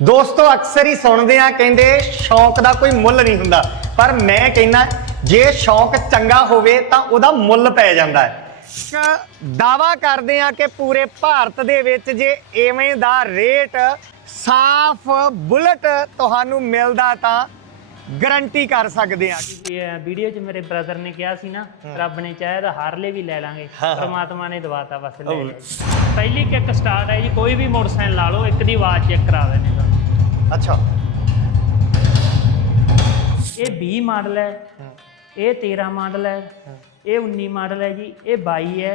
ਦੋਸਤੋ ਅਕਸਰ ਹੀ ਸੁਣਦੇ ਆ ਕਹਿੰਦੇ ਸ਼ੌਂਕ ਦਾ ਕੋਈ ਮੁੱਲ ਨਹੀਂ ਹੁੰਦਾ। ਪਰ ਮੈਂ ਕਹਿੰਨਾ ਜੇ ਸ਼ੌਂਕ ਚੰਗਾ ਹੋਵੇ ਤਾਂ ਉਹਦਾ ਮੁੱਲ ਪੈ ਜਾਂਦਾ ਹੈ। ਦਾਵਾ ਕਰਦੇ ਆ ਕਿ ਪੂਰੇ ਭਾਰਤ ਦੇ ਵਿੱਚ ਜੇ ਐਵੇਂ ਦਾ ਰੇਟ ਸਾਫ਼ ਬੁਲਟ ਤੁਹਾਨੂੰ ਮਿਲਦਾ ਤਾਂ ਗਾਰੰਟੀ ਕਰ ਸਕਦੇ ਆ ਇਹ ਵੀਡੀਓ 'ਚ ਮੇਰੇ ਬ੍ਰਦਰ ਨੇ ਕਿਹਾ ਸੀ ਨਾ ਰੱਬ ਨੇ ਚਾਹਿਆ ਤਾਂ ਹਾਰਲੇ ਵੀ ਲੈ ਲਾਂਗੇ। ਪ੍ਰਮਾਤਮਾ ਨੇ ਦਵਾਤਾ ਬਸ ਲੈ ਜੀ। ਪਹਿਲੀ ਕਿੱਕ ਸਟਾਰਟ ਹੈ ਜੀ ਕੋਈ ਵੀ ਮੋਟਰਸਾਈਕਲ ਲਾ ਲਓ ਇੱਕ ਦੀ ਆਵਾਜ਼ ਚੈੱਕ ਕਰਾ ਦੇਣੇ ਤੁਹਾਨੂੰ ਅੱਛਾ। ਇਹ 20 ਮਾਡਲ ਹੈ ਇਹ 13 ਮਾਡਲ ਹੈ ਇਹ 19 ਮਾਡਲ ਹੈ ਜੀ ਇਹ 22 ਹੈ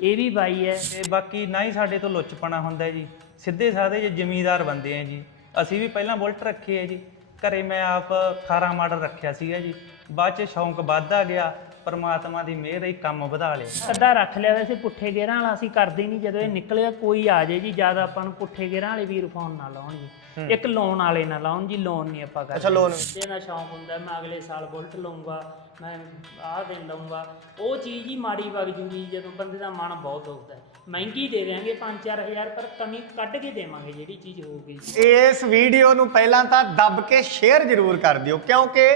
ਇਹ ਵੀ 22 ਹੈ। ਤੇ ਬਾਕੀ ਨਾ ਹੀ ਸਾਡੇ ਤੋਂ ਲੁੱਚਪਣਾ ਹੁੰਦਾ ਹੈ ਜੀ ਸਿੱਧੇ ਸਾਦੇ ਜੇ ਜ਼ਮੀਂਦਾਰ ਬੰਦੇ ਆ ਜੀ। ਅਸੀਂ ਵੀ ਪਹਿਲਾਂ ਬੁਲਟ ਰੱਖੇ ਹੈ ਜੀ ਘਰੇ ਮੈਂ ਆਪ 18 ਮਾਡਲ ਰੱਖਿਆ ਸੀਗਾ ਜੀ। ਬਾਅਦ ਚ ਸ਼ੌਂਕ ਵੱਧਦਾ ਗਿਆ ਪਰਮਾਤਮਾ ਦੀ ਮਿਹਰ ਹੀ ਕੰਮ ਵਧਾ ਲਿਆ ਅੱਧਾ ਰੱਖ ਲਿਆ ਵੈਸੇ ਪੁੱਠੇ ਗੇਰਾਂ ਵਾਲਾ ਅਸੀਂ ਕਰਦੇ ਹੀ ਨਹੀਂ ਜਦੋਂ ਇਹ ਨਿਕਲਿਆ ਕੋਈ ਆ ਜੇ ਜੀ ਜ਼ਿਆਦਾ ਆਪਾਂ ਨੂੰ ਪੁੱਠੇ ਗੇਰਾਂ ਵਾਲੇ ਵੀਰ ਫੋਨ ਨਾ ਲਾਉਣ ਜੀ। ਇੱਕ ਲੋਨ ਵਾਲੇ ਨਾ ਲਾਉਣ ਜੀ ਲੋਨ ਨਹੀਂ ਆਪਾਂ ਕਰਦੇ। ਅੱਛਾ, loan। ਇਹਦਾ ਸ਼ੌਂਕ ਹੁੰਦਾ ਮੈਂ ਅਗਲੇ ਸਾਲ ਬੁਲਟ ਲਵਾਂਗਾ ਮੈਂ ਆਹ ਦਿਨ ਲਵਾਂਗਾ ਉਹ ਚੀਜ਼ ਹੀ ਮਾੜੀ ਵਗ ਜੂਗੀ ਜਦੋਂ ਬੰਦੇ ਦਾ ਮਨ ਬਹੁਤ ਦੁਖਦਾ। ਹੈ ਮਹਿੰਗੀ ਦੇ ਦੇਾਂਗੇ 5-4000 ਪਰ ਕਮੀ ਕੱਢ ਕੇ ਦੇਵਾਂਗੇ ਜਿਹੜੀ ਚੀਜ਼ ਹੋਊਗੀ। ਇਸ ਵੀਡੀਓ ਨੂੰ ਪਹਿਲਾਂ ਤਾਂ ਦੱਬ ਕੇ ਸ਼ੇਅਰ ਜ਼ਰੂਰ ਕਰ ਦਿਓ, ਕਿਉਂਕਿ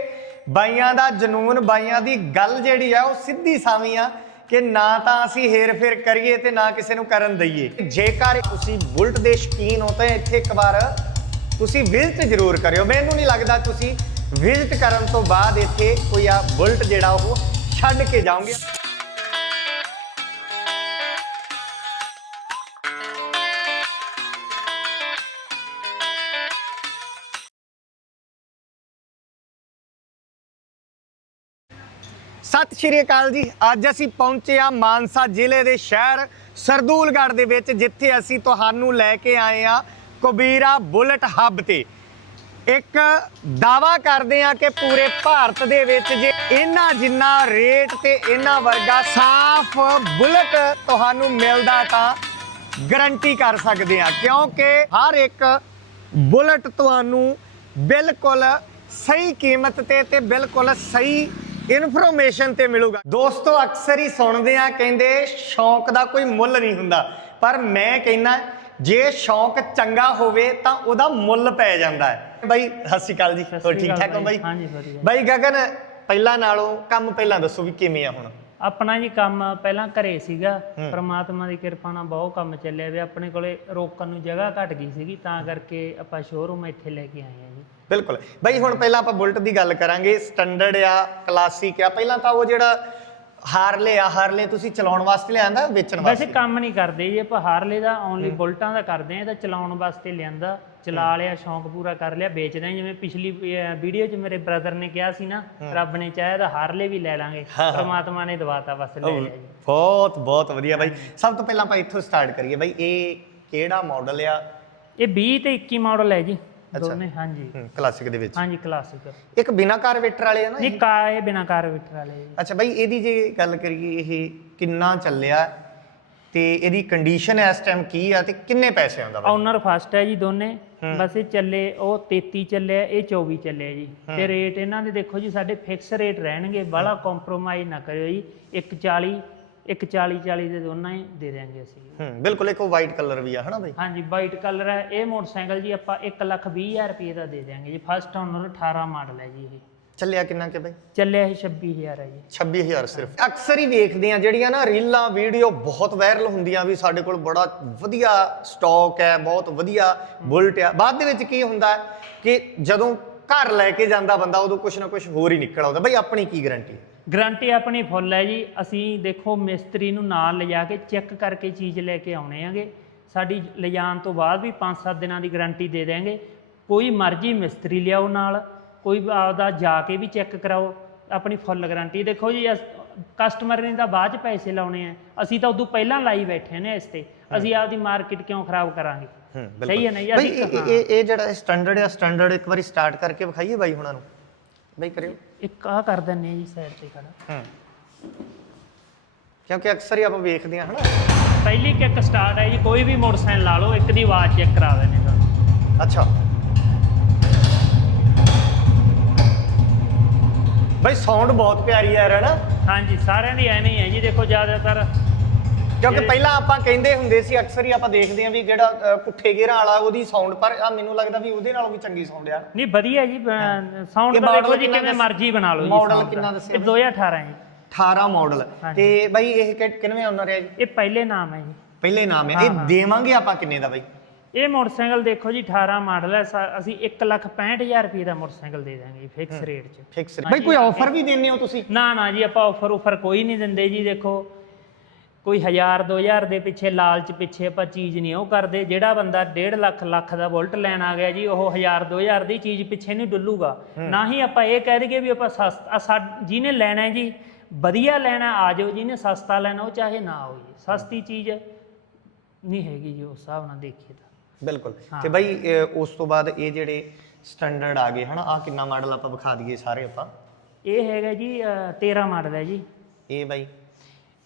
ਬਾਈਆਂ ਦਾ ਜਨੂਨ, ਬਾਈਆਂ ਦੀ ਗੱਲ ਜਿਹੜੀ ਆ, ਉਹ ਸਿੱਧੀ ਸਾਵੀਂ ਆ ਕਿ ਨਾ ਤਾਂ ਅਸੀਂ ਹੇਰ-ਫੇਰ ਕਰੀਏ ਤੇ ਨਾ ਕਿਸੇ ਨੂੰ ਕਰਨ ਦਈਏ। ਜੇਕਰ ਤੁਸੀਂ ਬੁਲਟ ਦੇ ਸ਼ਕੀਨ ਹੋ ਤਾਂ ਇੱਥੇ ਇੱਕ ਵਾਰ ਤੁਸੀਂ ਵਿਜ਼ਿਟ ਜ਼ਰੂਰ ਕਰਿਓ। ਮੈਨੂੰ ਨਹੀਂ ਲੱਗਦਾ ਤੁਸੀਂ ਵਿਜ਼ਿਟ ਕਰਨ ਤੋਂ ਬਾਅਦ ਇੱਥੇ ਕੋਈ ਆ ਬੁਲਟ ਜਿਹੜਾ ਉਹ ਛੱਡ ਕੇ ਜਾਓਗੇ। ਸਤਿ ਸ਼੍ਰੀ ਅਕਾਲ ਜੀ। ਅੱਜ ਅਸੀਂ ਪਹੁੰਚੇ ਆ ਮਾਨਸਾ ਜ਼ਿਲ੍ਹੇ ਦੇ ਸ਼ਹਿਰ ਸਰਦੂਲਗੜ੍ਹ ਦੇ ਵਿੱਚ, ਜਿੱਥੇ ਅਸੀਂ ਤੁਹਾਨੂੰ ਲੈ ਕੇ ਆਏ ਆ ਕਬੀਰਾ ਬੁਲਟ ਹੱਬ ਤੇ। ਇੱਕ ਦਾਵਾ ਕਰਦੇ ਆ ਕਿ ਪੂਰੇ ਭਾਰਤ ਦੇ ਵਿੱਚ ਜੇ ਇਹਨਾਂ ਜਿੰਨਾ ਰੇਟ ਤੇ ਇਹਨਾਂ ਵਰਗਾ ਸਾਫ਼ ਬੁਲਟ ਤੁਹਾਨੂੰ ਮਿਲਦਾ ਤਾਂ ਗਰੰਟੀ ਕਰ ਸਕਦੇ ਆ ਕਿਉਂਕਿ ਹਰ ਇੱਕ ਬੁਲਟ ਤੁਹਾਨੂੰ ਬਿਲਕੁਲ ਸਹੀ ਕੀਮਤ ਤੇ ਤੇ ਬਿਲਕੁਲ ਸਹੀ ਇਨਫੋਰਮੇਸ਼ਨ ਤੇ ਮਿਲੂਗਾ। ਦੋਸਤੋ ਅਕਸਰ ਹੀ ਸੁਣਦੇ ਆ ਕਹਿੰਦੇ ਸ਼ੌਂਕ ਦਾ ਕੋਈ ਮੁੱਲ ਨਹੀਂ ਹੁੰਦਾ। ਪਰ ਮੈਂ ਕਹਿੰਨਾ ਜੇ ਸ਼ੌਂਕ ਚੰਗਾ ਹੋਵੇ ਤਾਂ ਉਹਦਾ ਮੁੱਲ ਪੈ ਜਾਂਦਾ ਹੈ। ਬਾਈ ਸਤਿ ਸ਼੍ਰੀ ਅਕਾਲ ਜੀ। ਹੋਰ ਠੀਕ ਠਾਕ ਹੋ ਬਾਈ? ਹਾਂਜੀ, ਵਧੀਆ। ਬਾਈ ਗਗਨ ਪਹਿਲਾਂ ਨਾਲੋਂ ਕੰਮ ਪਹਿਲਾਂ ਦੱਸੋ ਵੀ ਕਿਵੇਂ ਆ ਹੁਣ? ਆਪਣਾ ਜੀ ਕੰਮ ਪਹਿਲਾਂ ਘਰੇ ਸੀਗਾ ਪ੍ਰਮਾਤਮਾ ਦੀ ਕਿਰਪਾ ਨਾਲ ਬਹੁਤ ਕੰਮ ਚੱਲਿਆ ਵੀ ਆਪਣੇ ਕੋਲੇ ਰੋਕਣ ਨੂੰ ਜਗ੍ਹਾ ਘਟ ਗਈ ਸੀਗੀ ਤਾਂ ਕਰਕੇ ਆਪਾਂ ਸ਼ੋਰੂਮ ਇੱਥੇ ਲੈ ਕੇ ਆਏ ਆ ਜੀ। ਬਿਲਕੁਲ। ਬਾਈ ਹੁਣ ਪਹਿਲਾਂ ਆਪਾਂ ਬੁਲਟ ਦੀ ਗੱਲ ਕਰਾਂਗੇ ਸਟੈਂਡਰਡ ਆ ਕਲਾਸਿਕ ਆ। ਪਹਿਲਾਂ ਤਾਂ ਉਹ ਜਿਹੜਾ ਹਾਰਲੇ ਆ ਹਾਰਲੇ ਤੁਸੀਂ ਚਲਾਉਣ ਵਾਸਤੇ ਲਿਆਂਦਾ ਵੇਚਣ ਵੈਸੇ ਵਾਸਤੇ? ਕੰਮ ਨਹੀਂ ਕਰਦੇ ਜੀ ਆਪਾਂ ਹਾਰਲੇ ਦਾ ਓਨਲੀ ਬੁਲਟਾਂ ਦਾ ਕਰਦੇ ਆ ਇਹਦਾ ਚਲਾਉਣ ਵਾਸਤੇ ਲਿਆਂਦਾ ਚਲਾ ਲਿਆ ਸ਼ੌਂਕ ਪੂਰਾ ਕਰ ਲਿਆ ਵੇਚਦੇ ਜਿਵੇਂ ਪਿਛਲੀ ਵੀਡੀਓ 'ਚ ਮੇਰੇ ਬ੍ਰਦਰ ਨੇ ਕਿਹਾ ਸੀ ਨਾ ਰੱਬ ਨੇ ਚਾਹਿਆ ਤਾਂ ਹਾਰਲੇ ਵੀ ਲੈ ਲਾਂਗੇ ਪ੍ਰਮਾਤਮਾ ਨੇ ਦਵਾਤਾ ਬਸ ਲੈ ਲਿਆ ਜੀ। ਬਹੁਤ ਬਹੁਤ ਵਧੀਆ ਬਾਈ। ਸਭ ਤੋਂ ਪਹਿਲਾਂ ਆਪਾਂ ਇੱਥੋਂ ਸਟਾਰਟ ਕਰੀਏ ਬਾਈ ਇਹ ਕਿਹੜਾ ਮਾਡਲ ਆ? ਇਹ 20 ਤੇ 21 ਮਾਡਲ ਹੈ ਜੀ। ਦੋਨੇ ਹਾਂਜੀ। ਕਲਾਸਿਕ ਦੇ ਵਿੱਚ। ਹਾਂਜੀ ਕਲਾਸਿਕ ਇੱਕ ਬਿਨਾ ਕਾਰਵੇਟਰ ਵਾਲੇ ਆ ਨਾ ਨਹੀਂ ਕਾਏ ਬਿਨਾ ਕਾਰਵੇਟਰ ਵਾਲੇ ਅੱਛਾ ਬਾਈ ਇਹਦੀ ਜੇ ਗੱਲ ਕਰੀਏ ਇਹ ਕਿੰਨਾ ਚੱਲਿਆ ਤੇ ਇਹਦੀ ਕੰਡੀਸ਼ਨ ਇਸ ਟਾਈਮ ਕੀ ਆ ਤੇ ਕਿੰਨੇ ਪੈਸੇ ਆਉਂਦਾ ਬਾਈ? ਓਨਰ ਫਸਟ ਹੈ ਜੀ ਦੋਨੇ। ਬਸ ਇਹ ਚੱਲੇ ਉਹ 33 ਚੱਲਿਆ ਇਹ 24 ਚੱਲਿਆ ਜੀ। ਤੇ ਰੇਟ ਇਹਨਾਂ ਦੇ ਦੇਖੋ ਜੀ ਸਾਡੇ ਫਿਕਸ ਰੇਟ ਰਹਿਣਗੇ ਬਾਹਲਾ ਕੰਪਰੋਮਾਈਜ਼ ਨਾ ਕਰਿਓ ਜੀ। 140 140 40 ਦੇ ਦੋਨਾਂ ਹੀ ਦੇ ਦਿਆਂਗੇ ਅਸੀਂ। ਹੂੰ ਬਿਲਕੁਲ ਇੱਕ ਵਾਈਟ ਕਲਰ ਵੀ ਆ ਹਨਾ ਬਾਈ? ਹਾਂਜੀ ਵਾਈਟ ਕਲਰ ਹੈ ਇਹ ਮੋਟਰਸਾਈਕਲ ਜੀ ਆਪਾਂ 1 ਲੱਖ 20 ਹਜ਼ਾਰ ਰੁਪਏ ਦਾ ਦੇ ਦਿਆਂਗੇ ਜੀ ਫਸਟ ਓਨਰ 18 ਮਾਡਲ ਹੈ ਜੀ ਇਹ। ਚੱਲਿਆ ਕਿੰਨਾ ਕਿ ਬਾਈ? ਚੱਲਿਆ ਇਹ 26000 ਹੈ ਜੀ। 26000 ਸਿਰਫ। ਅਕਸਰ ਹੀ ਵੇਖਦੇ ਆ ਜਿਹੜੀਆਂ ਨਾ ਰੀਲਾਂ ਵੀਡੀਓ ਬਹੁਤ ਵਾਇਰਲ ਹੁੰਦੀਆਂ ਵੀ ਸਾਡੇ ਕੋਲ ਬੜਾ ਵਧੀਆ ਸਟਾਕ ਹੈ ਬਹੁਤ ਵਧੀਆ ਬੁਲਟ ਆ। ਬਾਅਦ ਦੇ ਵਿੱਚ ਕੀ ਹੁੰਦਾ ਕਿ ਜਦੋਂ ਘਰ ਲੈ ਕੇ ਜਾਂਦਾ ਬੰਦਾ ਉਦੋਂ ਕੁਝ ਨਾ ਕੁਝ ਹੋਰ ਹੀ ਨਿਕਲ ਆਉਂਦਾ। ਬਈ ਆਪਣੀ ਕੀ ਗਾਰੰਟੀ ਗਰੰਟੀ ਆਪਣੀ ਫੁੱਲ ਹੈ ਜੀ। ਅਸੀਂ ਦੇਖੋ ਮਿਸਤਰੀ ਨੂੰ ਨਾਲ ਲਿਜਾ ਕੇ ਚੈੱਕ ਕਰਕੇ ਚੀਜ਼ ਲੈ ਕੇ ਆਉਣੇ ਆਂਗੇ। ਸਾਡੀ ਲਿਜਾਣ ਤੋਂ ਬਾਅਦ ਵੀ 5-7 ਦਿਨਾਂ ਦੀ ਗਰੰਟੀ ਦੇ ਦੇਾਂਗੇ ਕੋਈ ਮਰਜ਼ੀ ਮਿਸਤਰੀ ਲਿਆਓ ਨਾਲ ਕੋਈ ਆਪਦਾ ਜਾ ਕੇ ਵੀ ਚੈੱਕ ਕਰਾਓ। ਆਪਣੀ ਫੁੱਲ ਗਰੰਟੀ ਦੇਖੋ ਜੀ ਕਸਟਮਰ ਨੇ ਤਾਂ ਬਾਅਦ ਚ ਪੈਸੇ ਲਾਉਣੇ ਆ। ਅਸੀਂ ਤਾਂ ਉਦੋਂ ਪਹਿਲਾਂ ਲਾਈ ਬੈਠੇ ਨੇ ਇਸ ਤੇ। ਅਸੀਂ ਆਪਦੀ ਮਾਰਕੀਟ ਕਿਉਂ ਖਰਾਬ ਕਰਾਂਗੇ? ਸਹੀ ਹੈ ਨਾ ਜੀ ਇਹ- ਇਹ ਜਿਹੜਾ ਸਟੈਂਡਰਡ ਆ ਸਟੈਂਡਰਡ ਇੱਕ ਵਾਰੀ ਸਟਾਰਟ ਕਰਕੇ ਵਿਖਾਈਏ ਬਾਈ ਹੁਣਾਂ ਨੂੰ। ਬਈ ਕਰਿਓ। ਇੱਕ ਆ ਕਰ ਦਿੰਨੇ ਜੀ ਸਾਈਡ ਤੇ ਖੜਾ। ਹੂੰ। ਕਿਉਂਕਿ ਅਕਸਰ ਹੀ ਆਪਾਂ ਵੇਖਦੇ ਆ ਹਨਾ। ਪਹਿਲੀ ਕਿੱਕ ਸਟਾਰਟ ਹੈ ਜੀ ਕੋਈ ਵੀ ਮੋਟਰਸਾਈਕਲ ਲਾ ਲਓ ਇੱਕ ਦੀ ਆਵਾਜ਼ ਚੈੱਕ ਕਰਾ ਦੇਣੇ ਤੁਹਾਨੂੰ ਅੱਛਾ। ਬਈ ਸਾਊਂਡ ਬਹੁਤ ਪਿਆਰੀ ਆ ਯਾਰ ਹੈ ਨਾ ਹਾਂਜੀ ਸਾਰਿਆਂ ਦੀ ਐਵੇਂ ਹੀ ਹੈ ਜੀ ਦੇਖੋ ਜ਼ਿਆਦਾਤਰ ਕਿਉਂਕਿ ਪਹਿਲਾਂ ਆਪਾਂ ਕਹਿੰਦੇ ਹੁੰਦੇ ਸੀ ਅਕਸਰ ਹੀ ਆਪਾਂ ਦੇਖਦੇ ਆਂ ਵੀ ਜਿਹੜਾ ਅ, ਪੁੱਠੇ ਗੇਰਾਂ ਵਾਲਾ ਉਹਦੀ ਸਾਊਂਡ ਪਰ ਆ ਮੈਨੂੰ ਲੱਗਦਾ ਵੀ ਉਹਦੇ ਨਾਲੋਂ ਵੀ ਚੰਗੀ ਸਾਊਂਡ ਆ। ਨਹੀਂ ਵਧੀਆ ਜੀ ਸਾਊਂਡ ਇਹ ਤਾਂ ਦੇਖੋ ਜੀ ਕਿੰਨਾ ਕਿਵੇਂ ਦੱਸ- ਮਰਜ਼ੀ ਬਣਾ ਲਓ ਜੀ model sound ਕਿੰਨਾ। ਦੱਸਿਆ ਇਹ 2018 ਜੀ। 18 ਮਾਡਲ ਤੇ ਬਾਈ ਇਹ ਕਿ- ਕਿੰਨਵੇਂ ਓਨਰ ਹੈ ਜੀ? ਇਹ ਪਹਿਲੇ ਨਾਮ ਹੈ ਜੀ। ਪਹਿਲੇ ਨਾਮ ਹੈ ਇਹ ਦੇਵਾਂਗੇ ਆਪਾਂ ਕਿੰਨੇ ਦਾ ਬਾਈ? ਇਹ ਮੋਟਰਸਾਈਕਲ ਦੇਖੋ ਜੀ 18 ਮਾਡਲ ਹੈ। ਸਾ- ਅਸੀਂ 165000 ਰੁਪਏ ਦਾ ਮੋਟਰਸਾਈਕਲ ਦੇ ਦਾਂਗੇ ਫਿਕਸ ਰੇਟ 'ਚ। ਫਿਕਸ ਬਾਈ ਕੋਈ ਆਫਰ ਵੀ ਦਿੰਦੇ ਹੋ ਤੁਸੀਂ? ਨਾ ਨਾ ਜੀ ਆਪਾਂ ਆਫਰ ਉਫਰ ਕੋਈ ਨਹੀਂ ਦਿੰਦੇ ਜੀ ਦੇਖੋ। ਕੋਈ 1000 2000 ਦੇ ਪਿੱਛੇ ਲਾਲਚ ਪਿੱਛੇ ਆਪਾਂ ਚੀਜ਼ ਨਹੀਂ ਉਹ ਕਰਦੇ। ਜਿਹੜਾ ਬੰਦਾ 1.5 ਲੱਖ ਲੱਖ ਦਾ ਬੁਲਟ ਲੈਣ ਆ ਗਿਆ ਜੀ ਉਹ 1000 2000 ਦੀ ਚੀਜ਼ ਪਿੱਛੇ ਨਹੀਂ ਡੁੱਲੂਗਾ। ਨਾ ਹੀ ਆਪਾਂ ਇਹ ਕਹਿ ਦਈਏ ਵੀ ਆਪਾਂ ਸਸਤਾ ਜਿਹਨੇ ਲੈਣਾ ਹੈ ਜੀ ਵਧੀਆ ਲੈਣਾ ਆ ਜਾਓ। ਜਿਹਨੇ ਸਸਤਾ ਲੈਣਾ ਉਹ ਚਾਹੇ ਨਾ ਆਓ ਜੀ। ਸਸਤੀ ਚੀਜ਼ ਨਹੀਂ ਹੈਗੀ ਜੀ ਉਸ ਹਿਸਾਬ ਨਾਲ ਦੇਖੀਏ ਤਾਂ। ਬਿਲਕੁਲ। ਤੇ ਬਾਈ ਉਸ ਤੋਂ ਬਾਅਦ ਇਹ ਜਿਹੜੇ ਸਟੈਂਡਰਡ ਆ ਗਏ ਹਨਾ ਆ ਕਿੰਨਾ ਮਾਡਲ ਆਪਾਂ ਵਿਖਾ ਦਈਏ ਸਾਰੇ ਆਪਾਂ? ਇਹ ਹੈਗਾ ਜੀ ਅ, 13 ਮਾਡਲ ਹੈ ਜੀ। ਇਹ ਬਾਈ?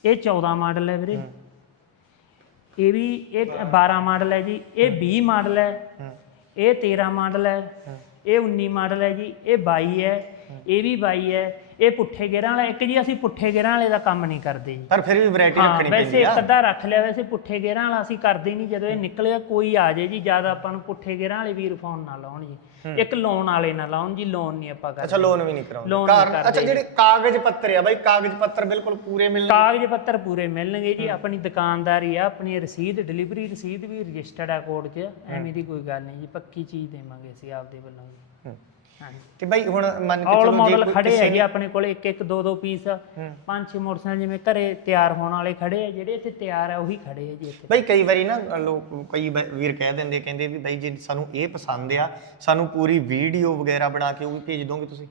ਇਹ 14 ਮਾਡਲ ਹੈ ਵੀਰੇ। ਇਹ ਵੀ ਇਹ 12 ਮਾਡਲ ਹੈ ਜੀ। ਇਹ 20 ਮਾਡਲ ਹੈ। ਇਹ 13 ਮਾਡਲ ਹੈ। ਇਹ 19 ਮਾਡਲ ਹੈ ਜੀ। ਇਹ 22 ਹੈ। ਇਹ ਵੀ 22 ਹੈ। ਇਹ ਪੁੱਠੇ ਗੇਰਾਂ ਵਾਲਾ ਇੱਕ ਜੀ ਅਸੀਂ ਪੁੱਠੇ ਗੇਰਾਂ ਵਾਲੇ ਦਾ ਕੰਮ ਨਹੀਂ ਕਰਦੇ ਜੀ। ਪਰ ਫਿਰ ਵੀ ਵੈਰਾਈਟੀ ਹਾਂ ਰੱਖਣੀ ਵੈਸੇ ਪੈਂਦੀ ਇੱਕ ਆ ਅੱਧਾ ਰੱਖ ਲਿਆ ਵੈਸੇ ਪੁੱਠੇ ਗੇਰਾਂ ਵਾਲਾ ਅਸੀਂ ਕਰਦੇ ਨਹੀਂ ਜਦੋਂ ਇਹ ਨਿਕਲਿਆ ਕੋਈ ਆ ਜੇ ਜੀ ਜ਼ਿਆਦਾ ਆਪਾਂ ਨੂੰ ਪੁੱਠੇ ਗੇਰਾਂ ਵਾਲੇ ਵੀਰ ਫੋਨ ਨਾ ਲਾਉਣ ਜੀ। ਇੱਕ ਲੋਨ ਵਾਲੇ ਨਾ ਲਾਉਣ ਜੀ ਲੋਨ ਨਹੀਂ ਆਪਾਂ ਕਰਦੇ। ਅੱਛਾ ਲੋਨ ਵੀ ਨਹੀਂ ਕਰਾਉਂਦੇ। Loan ਨਹੀਂ ਕਾਰਨ ਕਰਦੇ। ਅੱਛਾ ਜਿਹੜੇ ਕਾਗਜ਼ ਪੱਤਰ ਆ ਬਾਈ ਕਾਗਜ਼ ਪੱਤਰ ਬਿਲਕੁਲ ਪੂਰੇ ਮਿਲਣਗੇ? ਕਾਗਜ਼ ਪੱਤਰ ਪੂਰੇ ਮਿਲਣਗੇ ਜੀ ਆਪਣੀ ਦੁਕਾਨਦਾਰੀ ਆ ਆਪਣੀ ਰਸੀਦ ਡਿਲੀਵਰੀ ਰਸੀਦ ਵੀ ਰਜਿਸਟਰਡ ਆ ਕੋਰਟ 'ਚ। ਐਵੇਂ ਦੀ ਕੋਈ ਗੱਲ ਨਹੀਂ ਜੀ ਪੱਕੀ ਚੀਜ਼ ਦੇਵਾਂਗੇ ਅਸੀਂ ਆਪਦੇ ਵੱਲੋਂ ਜੀ। ਹੂੰ। ਤੇ ਬਾਈ ਹੁਣ ਮੰਨ ਕੇ ਆਲ ਚਲੋ ਜੇ ਮਾਡਲ ਕੋਈ ਖੜੇ ਕਿਸੇ ਹੈਗੇ ਆਪਣੇ ਕੋਲੇ ਇੱਕ ਇੱਕ ਦੋ ਦੋ ਪੀਸ ਪੰਜ ਛੇ ਮੋਟਰਸਾਈਕਲ ਜਿਵੇਂ ਘਰੇ ਤਿਆਰ ਹੋਣ ਵਾਲੇ ਖੜੇ ਆ ਜਿਹੜੇ ਇੱਥੇ ਤਿਆਰ ਆ ਉਹੀ ਖੜੇ ਆ ਜੀ ਇੱਥੇ। ਬਈ ਕਈ ਵਾਰੀ ਨਾ ਲੋਕ ਕਈ ਬ- ਵੀਰ ਕਹਿ ਦਿੰਦੇ ਕਹਿੰਦੇ ਵੀ ਬਾਈ ਜੇ ਸਾਨੂੰ ਇਹ ਪਸੰਦ ਆ ਸਾਨੂੰ ਪੂਰੀ ਵੀਡੀਓ ਵਗੈਰਾ ਬਣਾ ਕੇ ਉਹ ਵੀ ਭੇਜ ਦੋਗੇ ਤੁਸੀਂ?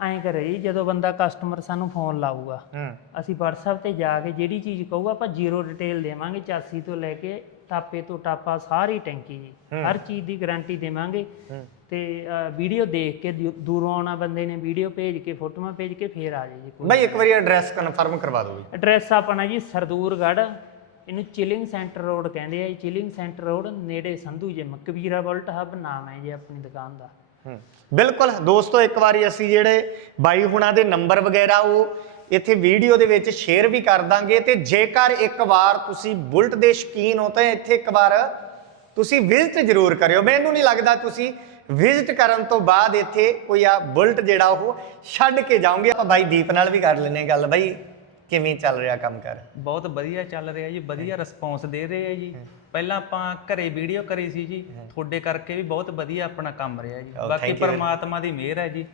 ਐਂ ਕਰੇ ਜੀ ਜਦੋਂ ਬੰਦਾ ਕਸਟਮਰ ਸਾਨੂੰ ਫੋਨ ਲਾਊਗਾ ਹੂੰ। ਅਸੀਂ WhatsApp ਤੇ ਜਾ ਕੇ ਜਿਹੜੀ ਚੀਜ਼ ਕਹੂਗਾ ਆਪਾਂ ਜ਼ੀਰੋ ਡਿਟੇਲ ਦੇਵਾਂਗੇ ਚਾਸੀ ਤੋਂ ਲੈ ਕੇ ਟਾਪੇ ਤੋਂ ਟਾਪਾ ਸਾਰੀ ਟੈਂਕੀ ਜੀ। ਹਰ ਚੀਜ਼ ਦੀ ਗਾਰੰਟੀ ਦੇਵਾਂਗੇ। ਤੇ ਵੀਡੀਓ ਦੇਖ ਕੇ ਦੂ- ਦੂਰੋਂ ਆਉਣਾ ਬੰਦੇ ਨੇ ਵੀਡੀਓ ਭੇਜ ਕੇ ਫੋਟੋਆਂ ਭੇਜ ਕੇ ਫੇਰ ਆ ਜਾਏ ਜੀ ਕੋਈ। ਬਾਈ ਇੱਕ ਵਾਰੀ ਐਡਰੈਸ ਕਨਫਰਮ ਕਰਵਾ ਦਿਓ ਬਈ ਐਡਰੈਸ ਆਪਣਾ ਜੀ ਸਰਦੂਰਗੜ੍ਹ ਇਹਨੂੰ ਚਿਲਿੰਗ ਸੈਂਟਰ ਰੋਡ ਕਹਿੰਦੇ ਆ ਜੀ। ਚਿਲਿੰਗ ਸੈਂਟਰ ਰੋਡ ਨੇੜੇ Sandhu gym Kabira bullet hub ਨਾਮ ਹੈ ਜੀ ਆਪਣੀ ਦੁਕਾਨ ਦਾ। ਬਿਲਕੁਲ। ਦੋਸਤੋ ਇੱਕ ਵਾਰੀ ਅਸੀਂ ਜਿਹੜੇ ਬਾਈ ਹੁਣਾਂ ਦੇ ਨੰਬਰ ਵਗੈਰਾ ਉਹ ਇੱਥੇ ਵੀਡੀਓ ਦੇ ਵਿੱਚ ਸ਼ੇਅਰ ਵੀ ਕਰ ਦਾਂਗੇ ਤੇ ਜੇਕਰ ਇੱਕ ਵਾਰ ਤੁਸੀਂ ਬੁਲਟ ਦੇ ਸ਼ਕੀਨ ਹੋ ਤਾਂ ਇੱਥੇ ਇੱਕ ਵਾਰ ਤੁਸੀਂ ਵਿਜ਼ਿਟ ਜ਼ਰੂਰ ਕਰਿਓ। ਮੈਨੂੰ ਨਹੀਂ ਲੱਗਦਾ ਤੁਸੀਂ ਵਿਜ਼ਿਟ ਕਰਨ ਤੋਂ ਬਾਅਦ ਇੱਥੇ ਕੋਈ ਆ ਬੁਲਟ ਜਿਹੜਾ ਉਹ ਛੱਡ ਕੇ ਜਾਓਗੇ ਆਪਾਂ ਬਾਈ ਦੀਪ ਨਾਲ ਵੀ ਕਰ ਲੈਨੇ ਗੱਲ। ਬਾਈ ਕਿਵੇਂ ਚੱਲ ਰਿਹਾ ਕੰਮ ਕਰ? ਬਹੁਤ ਵਧੀਆ ਚੱਲ ਰਿਹਾ ਜੀ ਵਧੀਆ ਰਿਸਪੌਂਸ ਦੇ ਰਹੇ ਆ ਜੀ। ਪਹਿਲਾਂ ਆਪਾਂ ਘਰੇ ਵੀਡੀਓ ਕਰੀ ਸੀ ਜੀ। ਤੁਹਾਡੇ ਕਰਕੇ ਵੀ ਬਹੁਤ ਵਧੀਆ ਆਪਣਾ ਕੰਮ ਰਿਹਾ ਜੀ। Oh, ਬਾਕੀ ਪਰਮਾਤਮਾ ਦੀ ਮਿਹਰ ਹੈ ਜੀ।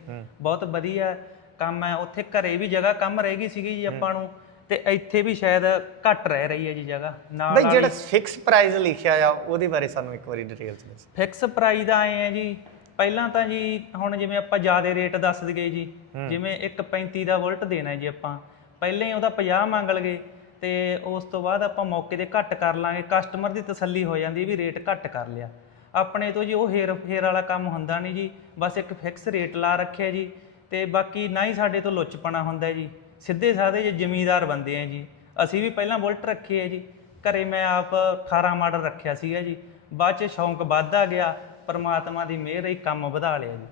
ਬਹੁਤ ਵਧੀਆ ਕੰਮ ਹੈ। ਉੱਥੇ ਘਰੇ ਵੀ ਜਗ੍ਹਾ ਕੰਮ ਰਹਿ ਗਈ ਸੀਗੀ ਜੀ ਆਪਾਂ ਨੂੰ। ਤੇ ਇੱਥੇ ਵੀ ਸ਼ਾਇਦ ਘੱਟ ਰਹਿ ਰਹੀ ਹੈ ਜੀ ਜਗ੍ਹਾ। ਨਾਲ ਬਾਈ ਜਿਹੜਾ ਫਿਕਸ ਪ੍ਰਾਈਸ ਲਿਖਿਆ ਆ ਉਹਦੇ ਬਾਰੇ ਸਾਨੂੰ ਇੱਕ ਵਾਰੀ ਡਿਟੇਲ ਦੱਸੋ। ਫਿਕਸ ਪ੍ਰਾਈਸ ਦਾ ਆਏ ਆ ਜੀ ਪਹਿਲਾਂ ਤਾਂ ਜੀ ਹੁਣ ਜਿਵੇਂ ਆਪਾਂ ਜਿਆਦੇ ਰੇਟ ਦੱਸ ਦਈਏ ਜੀ ਜਿਵੇਂ ਇੱਕ 35 ਦਾ ਵੋਲਟ ਦੇਣਾ ਜੀ ਆਪਾਂ। ਪਹਿਲੇ ਹੀ ਉਹਦਾ 50 ਮੰਗ ਲਗੇ ਤੇ ਉਸ ਤੋਂ ਬਾਅਦ ਆਪਾਂ ਮੌਕੇ ਤੇ ਘੱਟ ਕਰ ਲਾਂਗੇ। ਕਸਟਮਰ ਦੀ ਤਸੱਲੀ ਹੋ ਜਾਂਦੀ ਵੀ ਰੇਟ ਘੱਟ ਕਰ ਲਿਆ। ਆਪਣੇ ਤੋਂ ਜੀ ਉਹ ਹੇਰ ਫੇਰ ਵਾਲਾ ਕੰਮ ਹੁੰਦਾ ਨਹੀਂ ਜੀ। ਬਸ ਇੱਕ ਫਿਕਸ ਰੇਟ ਲਾ ਰੱਖਿਆ ਜੀ ਤੇ ਬਾਕੀ ਨਾ ਹੀ ਸਾਡੇ ਤੋਂ ਲੁੱਚਪਣਾ ਹੁੰਦਾ ਜੀ। ਸਿੱਧੇ ਸਾਦੇ ਜੀ ਜ਼ਿਮੀਂਦਾਰ ਬੰਦੇ ਆ ਜੀ। ਅਸੀਂ ਵੀ ਪਹਿਲਾਂ ਬੁਲਟ ਰੱਖੇ ਆ ਜੀ। ਘਰੇ ਮੈਂ ਆਪ 18 ਮਾਡਲ ਰੱਖਿਆ ਸੀਗਾ ਜੀ। ਬਾਅਦ ਚ ਸ਼ੌਂਕ ਵੱਧਦਾ ਗਿਆ ਪਰਮਾਤਮਾ ਦੀ ਮਿਹਰ ਹੀ ਕੰਮ ਵਧਾ ਲਿਆ ਜੀ।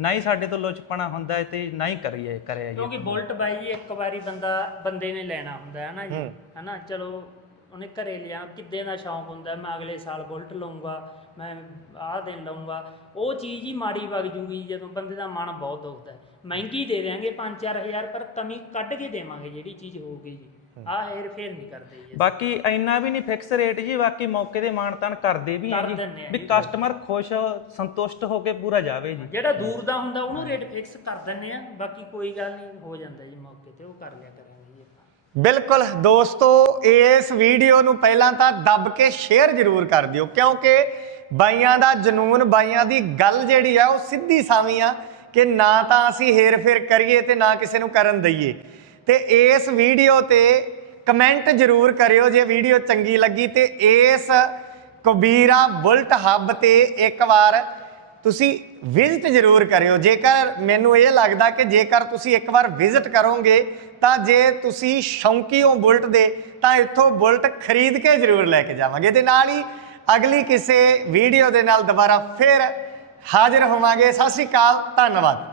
ਨਾ ਹੀ ਸਾਡੇ ਤੋਂ ਲੁੱਚਪਣਾ ਹੁੰਦਾ ਹੈ ਤੇ ਨਾ ਹੀ ਕਰੀਏ ਕਰਿਆ ਜੀ। ਕਿਉਂਕਿ ਬੁਲਟ ਬਾਈ ਜੀ ਇੱਕ ਵਾਰੀ ਬੰਦਾ ਬੰਦੇ ਨੇ ਲੈਣਾ ਹੁੰਦਾ ਹੈ ਨਾ ਜੀ ਹਨਾ? ਚਲੋ ਉਹਨੇ ਘਰੇ ਲਿਆ ਕਿੱਦੇ ਦਾ ਸ਼ੌਂਕ ਹੁੰਦਾ ਮੈਂ ਅਗਲੇ ਸਾਲ ਬੁਲਟ ਲਵਾਂਗਾ ਮੈਂ ਆਹ ਦਿਨ ਲਵਾਂਗਾ ਉਹ ਚੀਜ਼ ਹੀ ਮਾੜੀ ਵਗ ਜੂਗੀ ਜਦੋਂ ਬੰਦੇ ਦਾ ਮਨ ਬਹੁਤ ਦੁਖਦਾ ਹੈ। ਮਹਿੰਗੀ ਦੇ ਦਿਆਂਗੇ 5-4000 ਪਰ ਕਮੀ ਕੱਢ ਕੇ ਦੇਵਾਂਗੇ ਜਿਹੜੀ ਚੀਜ਼ ਹੋਊਗੀ ਜੀ। ਆਹ ਹੇਰ ਫੇਰ ਨਹੀਂ ਕਰਦੇ ਜੀ। ਬਾਕੀ ਇੰਨਾ ਵੀ ਨਹੀਂ ਫਿਕਸ ਰੇਟ ਜੀ ਬਾਕੀ ਮੌਕੇ ਤੇ ਮਾਨਤਾਨ ਕਰਦੇ ਵੀ ਆ ਕਰ ਜੀ। ਦਿੰਦੇ ਆ ਵੀ ਕਸਟਮਰ ਖੁਸ਼ ਸੰਤੁਸ਼ਟ ਹੋ ਕੇ ਪੂਰਾ ਜਾਵੇ ਜੀ। ਜਿਹੜਾ ਦੂਰ ਦਾ ਹੁੰਦਾ ਉਹਨੂੰ ਰੇਟ ਫਿਕਸ ਕਰ ਦਿੰਨੇ ਆ। ਬਾਕੀ ਕੋਈ ਗੱਲ ਨਹੀਂ ਹੋ ਜਾਂਦਾ ਜੀ ਮੌਕੇ ਤੇ ਉਹ ਕਰ ਲਿਆ ਕਰਾਂਗੇ ਜੀ ਆਪਾਂ। ਬਿਲਕੁਲ ਦੋਸਤੋ ਇਸ ਵੀਡੀਓ ਨੂੰ ਪਹਿਲਾਂ ਤਾਂ ਦੱਬ ਕੇ ਸ਼ੇਅਰ ਜ਼ਰੂਰ ਕਰ ਦਿਓ ਕਿਉਂਕਿ ਬਾਈਆਂ ਦਾ ਜਨੂਨ ਬਾਈਆਂ ਦੀ ਗੱਲ ਜਿਹੜੀ ਆ ਉਹ ਸਿੱਧੀ ਸਾਵੀਂ ਆ। ਕਿ ਨਾ ਤਾਂ ਅਸੀਂ ਹੇਰ-ਫੇਰ ਕਰੀਏ ਤੇ ਨਾ ਕਿਸੇ ਨੂੰ ਕਰਨ ਦਈਏ। ਤੇ ਇਸ ਵੀਡੀਓ ਤੇ ਕਮੈਂਟ ਜ਼ਰੂਰ ਕਰਿਓ ਜੇ ਵੀਡੀਓ ਚੰਗੀ ਲੱਗੀ ਤੇ ਇਸ ਕਬੀਰਾ ਬੁਲਟ ਹੱਬ ਤੇ ਇੱਕ ਵਾਰ ਤੁਸੀਂ ਵਿਜ਼ਿਟ ਜ਼ਰੂਰ ਕਰਿਓ। ਜੇਕਰ ਮੈਨੂੰ ਇਹ ਲੱਗਦਾ ਕਿ ਜੇਕਰ ਤੁਸੀਂ ਇੱਕ ਵਾਰ ਵਿਜ਼ਿਟ ਕਰੋਗੇ ਤਾਂ ਜੇ ਤੁਸੀਂ ਸ਼ੌਂਕੀ ਹੋ ਬੁਲਟ ਦੇ ਤਾਂ ਇੱਥੋਂ ਬੁਲਟ ਖਰੀਦ ਕੇ ਜ਼ਰੂਰ ਲੈ ਕੇ ਜਾਵਾਂਗੇ। ਤੇ ਨਾਲ ਹੀ ਅਗਲੀ ਕਿਸੇ ਵੀਡੀਓ ਦੇ ਨਾਲ ਦੁਬਾਰਾ ਫਿਰ ਹਾਜ਼ਰ ਹੋਵਾਂਗੇ। ਸਤਿ ਸ਼੍ਰੀ ਅਕਾਲ। ਧੰਨਵਾਦ।